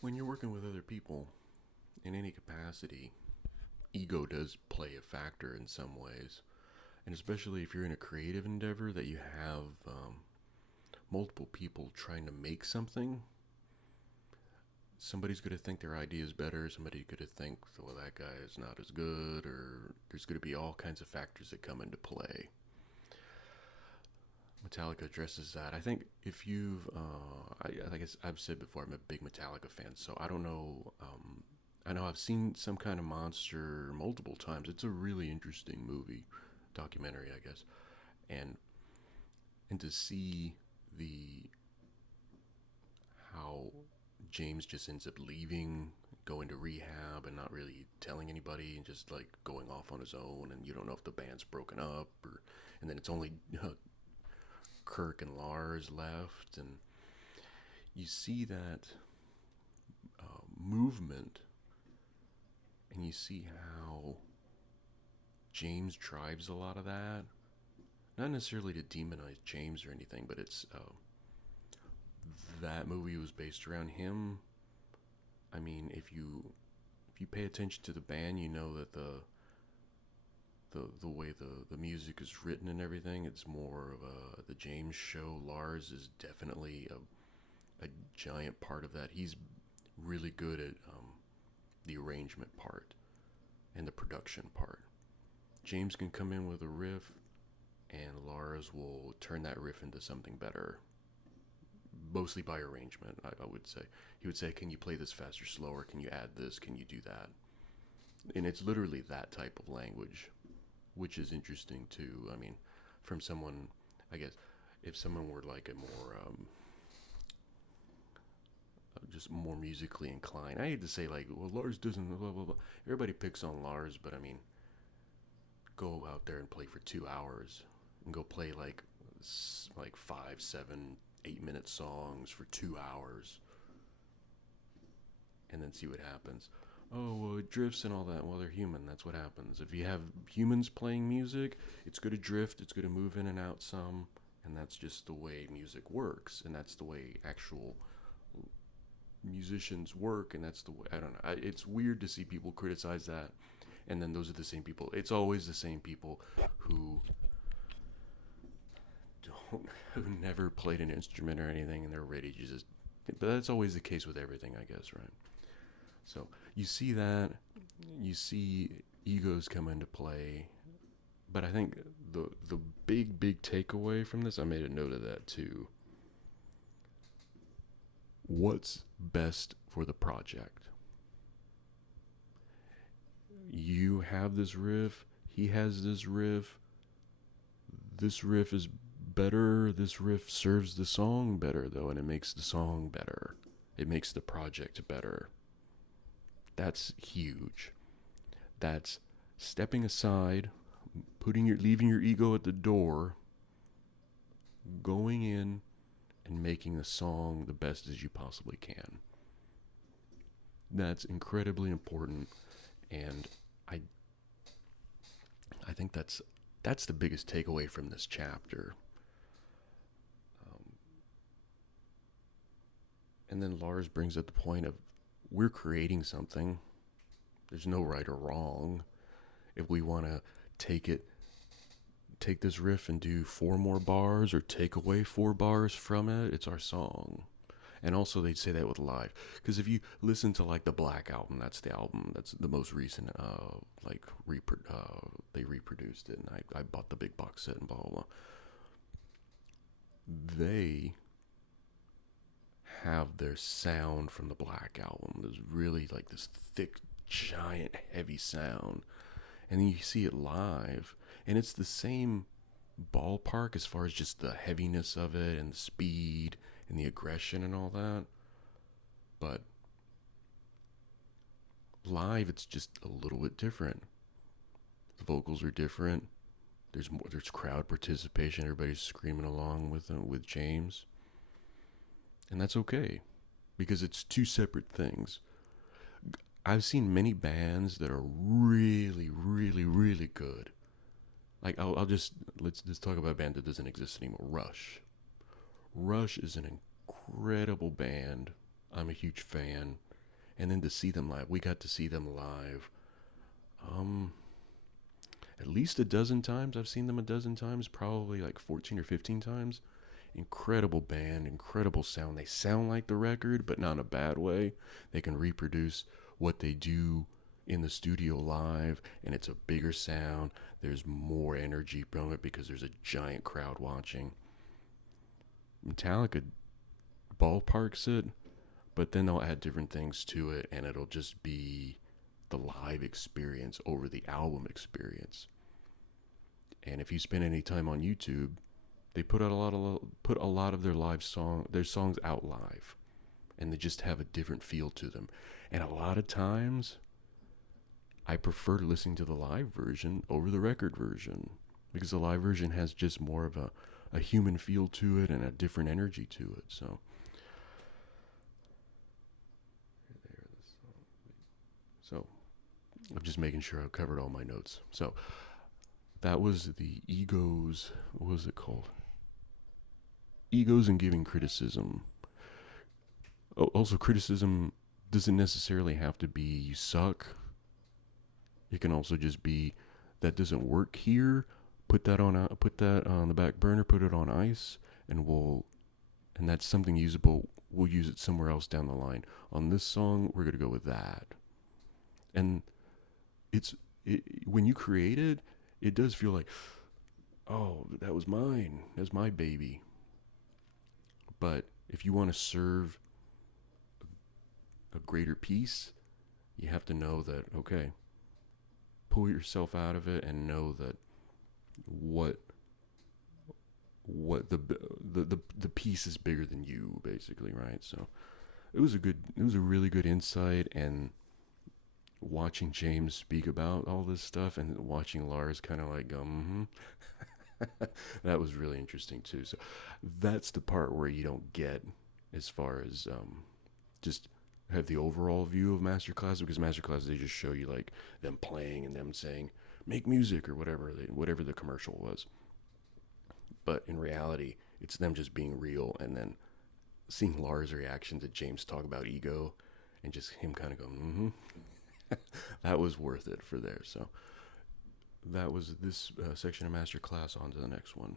When you're working with other people in any capacity, ego does play a factor in some ways. And especially if you're in a creative endeavor that you have multiple people trying to make something, somebody's going to think their idea is better. Somebody's going to think, well, that guy is not as good, or there's going to be all kinds of factors that come into play. Metallica addresses that. I think if you've, I guess I've said before, I'm a big Metallica fan, so I don't know. I know I've seen Some Kind of Monster multiple times. It's a really interesting movie, documentary, I guess, and to see the how James just ends up leaving, going to rehab, and not really telling anybody, and just like going off on his own, and you don't know if the band's broken up, or and then it's only Kirk and Lars left, and you see that movement, and you see how James drives a lot of that. Not necessarily to demonize James or anything, but it's that movie was based around him. I mean, if you pay attention to the band, you know that the way the music is written and everything, it's more of the James show. Lars is definitely a giant part of that. He's really good at the arrangement part and the production part. James can come in with a riff, and Lars will turn that riff into something better, mostly by arrangement. I would say he would say, "Can you play this faster, slower? Can you add this? Can you do that?" And it's literally that type of language, which is interesting too. I mean, from someone, I guess, if someone were like a more just more musically inclined, I hate to say like, well, Lars doesn't blah blah blah. Everybody picks on Lars, but I mean, go out there and play for 2 hours, and go play like 5, 7, 8 minute songs for 2 hours, and then see what happens. Oh, well, it drifts and all that. Well, they're human. That's what happens. If you have humans playing music, it's going to drift. It's going to move in and out some. And that's just the way music works. And that's the way actual musicians work. And that's the way, I don't know. It's weird to see people criticize that. And then those are the same people. It's always the same people who who never played an instrument or anything, and they're ready to just. But that's always the case with everything, I guess, right? So you see that, you see egos come into play, but I think the big takeaway from this, I made a note of that too. What's best for the project? You have this riff, he has this riff. This riff is better. This riff serves the song better, though, and it makes the song better. It makes the project better. That's huge. That's stepping aside, leaving your ego at the door, going in and making the song the best as you possibly can. That's incredibly important, and I I think that's the biggest takeaway from this chapter. Um, and then Lars brings up the point of we're creating something. There's no right or wrong. If we want to take it, take this riff and do 4 more bars or take away 4 bars from it, it's our song. And also, they'd say that with live, because if you listen to like the Black album, that's the album that's the most recent. They reproduced it, and I bought the big box set and blah blah blah. They have their sound from the Black album. There's really like this thick, giant, heavy sound, and then you see it live, and it's the same ballpark as far as just the heaviness of it and the speed and the aggression and all that. But live, it's just a little bit different. The vocals are different. There's crowd participation. Everybody's screaming along with James, and that's okay because it's two separate things. I've seen many bands that are really, really, really good. Like let's just talk about a band that doesn't exist anymore. Rush is an incredible band. I'm a huge fan. And then to see them live, we got to see them live um at least a dozen times. I've seen them a dozen times, probably like 14 or 15 times. Incredible band, incredible sound. They sound like the record, but not in a bad way. They can reproduce what they do in the studio live, and it's a bigger sound. There's more energy from it because there's a giant crowd watching. Metallica ballparks it, but then they'll add different things to it, and it'll just be the live experience over the album experience. And if you spend any time on YouTube, they put out a lot of their songs out live, and they just have a different feel to them. And a lot of times, I prefer listening to the live version over the record version because the live version has just more of a human feel to it and a different energy to it. So I'm just making sure I've covered all my notes. So that was the Egos. What was it called? Egos and Giving Criticism. Also, criticism doesn't necessarily have to be you suck. It can also just be that doesn't work here. Put that on the back burner. Put it on ice, and that's something usable. We'll use it somewhere else down the line. On this song, we're gonna go with that. And when you create it, it does feel like, oh, that was mine. That's my baby. But if you want to serve a greater piece, you have to know that, okay, pull yourself out of it and know that what the piece is bigger than you, basically, right? So it was a really good insight, and watching James speak about all this stuff and watching Lars kind of like that was really interesting too. So that's the part where you don't get as far as just have the overall view of MasterClass, because MasterClass, they just show you like them playing and them saying make music or whatever the commercial was. But in reality, it's them just being real, and then seeing Lars' reaction to James talk about ego and just him kind of going that was worth it for there. So that was this section of MasterClass. On to the next one.